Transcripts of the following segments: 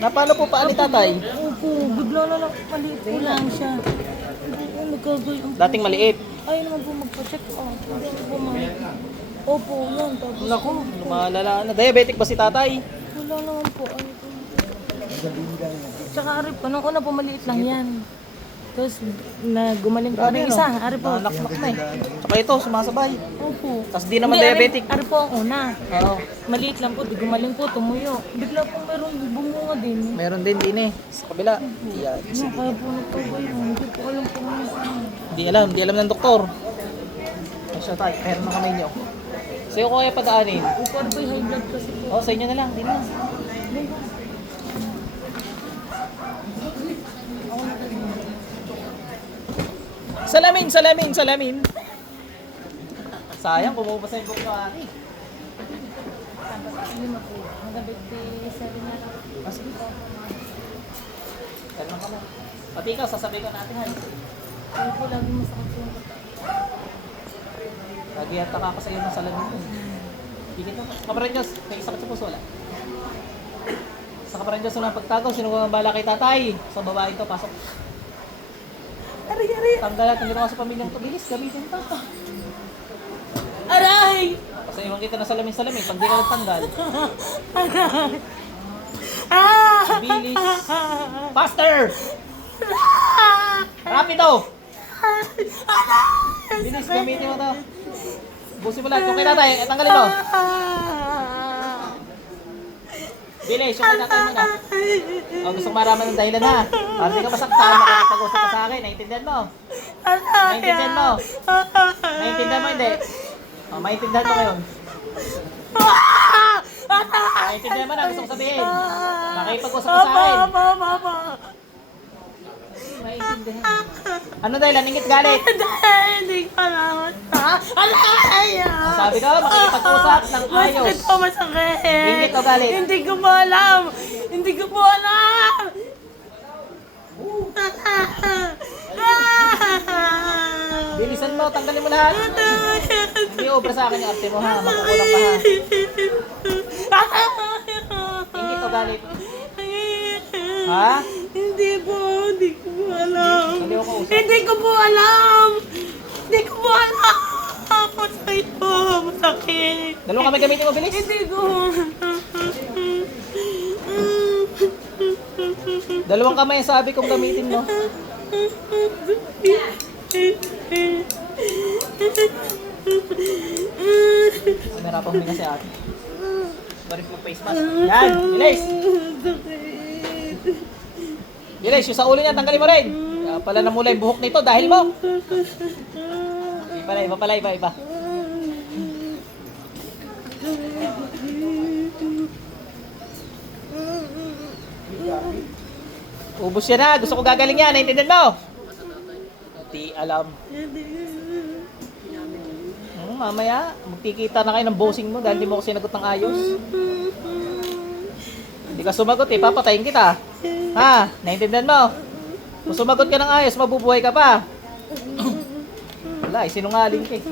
Napano po paan ni tatay? Opo, bigla na lang maliit po lang siya. Nagkagayon. Dating maliit. Ayaw naman po magpa-check up. Hindi po Opo, yun. Tapos, Naku, lumalala na. Diabetic ba si tatay? wala naman po. Ano po. Tsaka arip ko, nung una po maliit lang yan. Tapos, gumaling po ng isa. Arip po. Nanakmak na eh. Tsaka ito, sumasabay. Opo. Tapos di naman Hindi, diabetic. Arip po ang una. Oo. Maliit lang po, di gumaling po, tumuyo. Bigla po meron bumunga din. Meron din eh. Sa kabila. Yan. Ano, kaya po nagkagayon. Hindi po alam po ano. Di alam ng doktor. Ay siya tayo, meron ng kamay niyo. Sa'yo ko kaya padaanin. Opo, ano po yung high blood kasi po. Oh, sa inyo na lang, di na. Salamin. Sayang, kumubas na yung buhok ng ani. Lima po. Magabi 7 na lang. Ah, sige. Kalma ka mo. Pati ikaw, sasabihin ko natin ha. Ano po, lagi masakit po yung kata. Lagi yata ka sa iyo ng salamin mo. Higit mo. Kaparan Diyos, may sakit sa puso wala. Sa kaparan Diyos, walang pagtagaw. Sino ang bala kay tatay? Sa babae to, pasok. Aray. Tanggalan ka sa pamilyang to. Bilis, gamitin to. Aray! Kasi iwan kita ng salamin. Pag di ka nagtanggal. Bilis. Faster! Rapido! Bilis, gamitin mo to. Busin mo lahat. Yung kay tatay, tanggalin mo. Bilis, yung kay tatay mo na. O, gusto ko maraman ng dahilan ha. Para di ka masaktan, makakapag-usap ka sa akin. Naiintindihan mo? Naiintindihan mo? Naiintindihan mo hindi? O, maintindihan mo ngayon. Naiintindihan mo na, gusto ko sabihin. Makipag-usap ka sa akin. Maintindihan. Ano dahilan? Ingit galit? Hindi ko alam. Ang sabi ko, makipag-usap ng ayos. Masakit po, masakit. Ingit o galit? Hindi ko po alam. Hindi ko po alam. Bilisan mo, tanggalin mo lahat. Hindi obra sa akin yung arte mo ha, makukulang ka ha. Ingit o galit? Ha? Hindi po po alam. Hindi ako usap. Hindi ko po alam. Hindi ko po alam. Masakit po, masakit. Dalawang kamay gamitin mo, bilis. Hindi ko. Dalawang kamay ang sabi kong gamitin mo. Sinarapan mo kasi ate. Balik mo face mask. Yan, bilis. Bilis, yung sa ulo niya, tanggalin mo rin. Kaya pala namula yung buhok nito dahil mo. Iba pala, iba. Ubus yan ha, gusto ko gagaling yan, naintindihan mo? Di alam. Mamaya, magkikita na kayo ng bossing mo dahil di mo ko sinagot ng ayos. Hindi ka sumagot eh, papatayin kita. Ha? Naintindihan mo? Kung sumagot ka ng ayos, mabubuhay ka pa. Wala, sinungaling ka eh.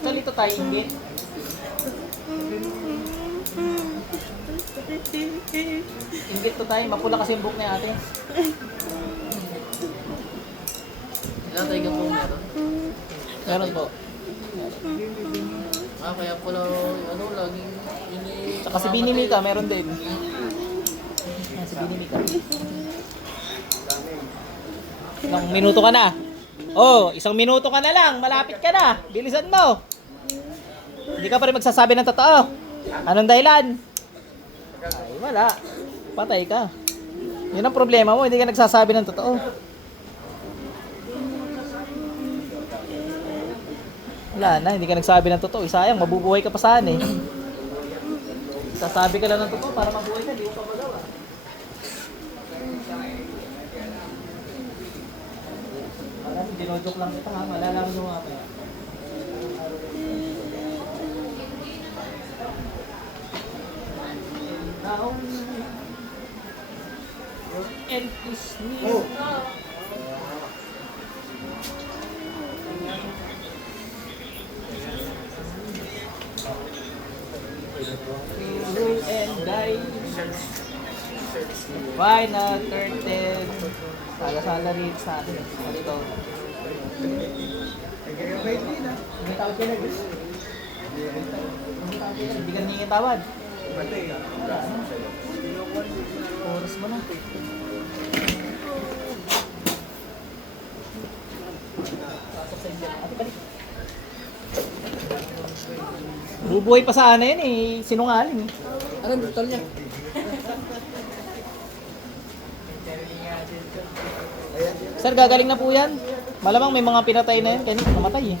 Kalito tayo, ingit. Ingit to tayo, mapula kasi yung buhok ni ate. Ilan tayo ka po meron? Meron po. Kaya pala, laging Tsaka si Binimika, meron din. Yan, si Binimika. Ilang minuto ka na? Oh, 1 minuto ka na lang, malapit ka na. Bilisan mo. Hindi ka pa rin magsasabi ng totoo. Anong dahilan? Ay, wala. Patay ka. Yun ang problema mo, hindi ka nagsasabi ng totoo. Wala na, hindi ka nagsabi ng totoo. Sayang, mabubuhay ka pa saan eh. Sasabi ka lang ng totoo para mabuhay ka, hindi mo pa magawa. Dinodok lang kita ha, malalaman mo nga pa. Now, your end is near. Roll and die. Why not curtain? Sala-sala rin sa atin. Dito. May tawad ka na, Chris? Hindi ka nangingin tawad. Oras mo na. Pasok sa inyo. Ate, balik. Bubuhay pa sana yan eh. Sinungaling eh. Anong total niya? Sir, gagaling na po yan. Malamang may mga pinatay na yan. Kanina namatay eh.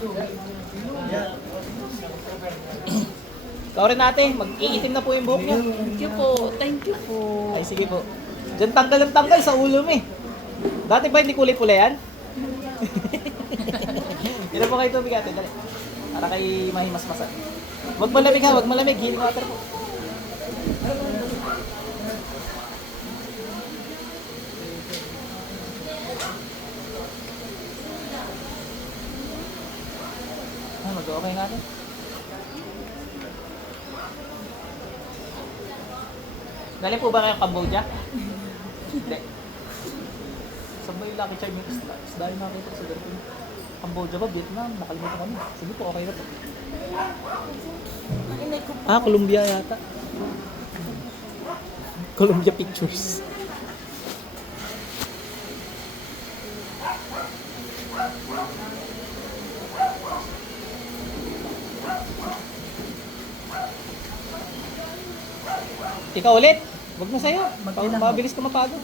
Ikaw rin ate, mag-iitim na po yung buhok niya. Thank you po. Thank you po. Ay sige po. Diyan tanggal ng tanggal sa ulo mo eh. Dati ba hindi kulay pula yan? Ilan po kayo tubig ate? Dali. Para kay mahimasmasan. Huwag malamig ha, huwag malamig. Healing water po. Ah, mag-okay nga rin. Galing po ba kayo Cambodia? Hindi. Saan ba yung Lucky Charm yung isda? Isda yung nakita ko sa ganito. Cambodia ba? Vietnam? Nakalimutan ko na. Sige po, okay na to. Inay ko po. Ah, Colombia yata. Colombia Pictures. Ikaw ulit. Wag na sa'yo. Mabilis ka mapagod.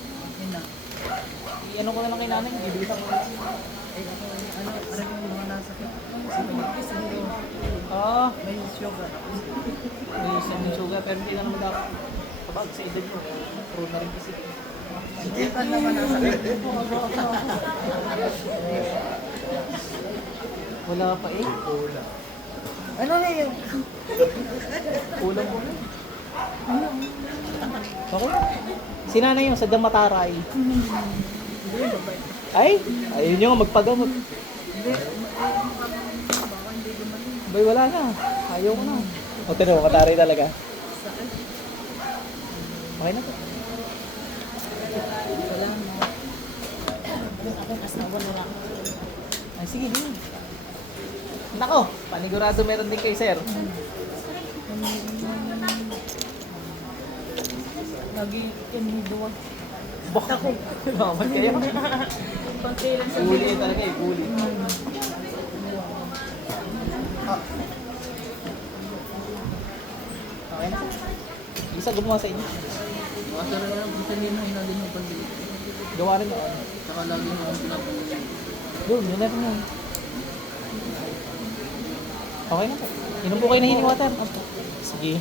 I-ano ko na lang kay nanay. Bibilisan ko. Ah, May sugar. may semi sugar pero hindi na naman dapat kapag sa edad mo. Prone na rin kasi. Wala pa eh. Ano na yun? Kulang mo na. Okay. Si nanay yung sadyang mataray. Ay, ayun yung magpagamot. Bay, wala na. Ayaw ko na. O, tino, mataray talaga. Okay na to. Akong asawa na lang. Ay, sige, yun. Nako, panigurado meron din kay sir. Lagi kiniduwag. Bok ako. Naman kayo. Konti lang sa Huli talaga eh, huli. Okay na. Isa gumawa sa inyo. Makasara na lang, buta nila na din yung pandili. Gawa rin ako. Saka lagi mo akong pinapansin. Doon, yun na rin yun. Okay na po. Inom po kayo na healing water. Sige.